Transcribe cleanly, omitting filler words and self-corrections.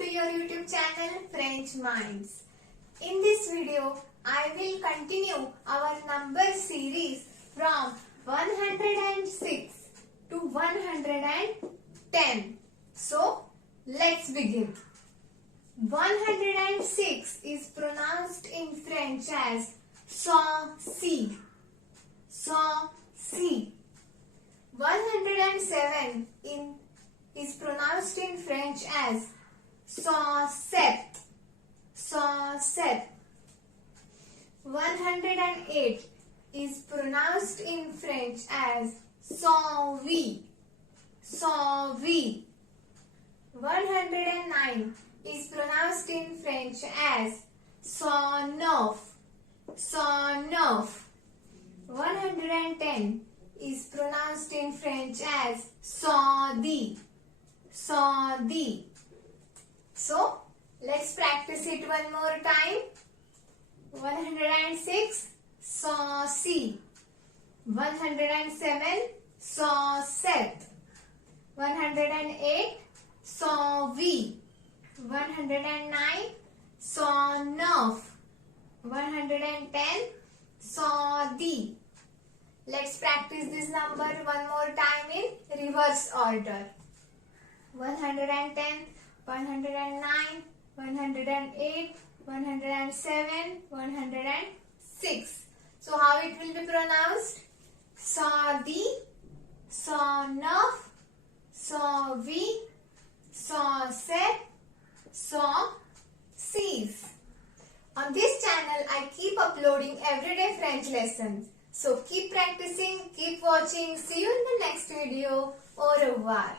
to your YouTube channel French Minds. In this video, I will continue our number series from 106 to 110. So, let's begin. 106 is pronounced in French as sawnt. Sawnt. 107 is pronounced in French as sept. 108 is pronounced in French as huit. 109 is pronounced in French as neuf. 110 is pronounced in French as sawnt. So, let's practice it one more time. 106 sawnt. 107 sept. 108 huit. 109 neuf. 110 sawnt. Let's practice this number one more time in reverse order. 110, 109, 108, 107, 106. So how it will be pronounced? Sawnt, sawneuf, sawhuit, sawsept, sawsix. On this channel, I keep uploading everyday French lessons. So keep practicing, keep watching. See you in the next video. Au revoir.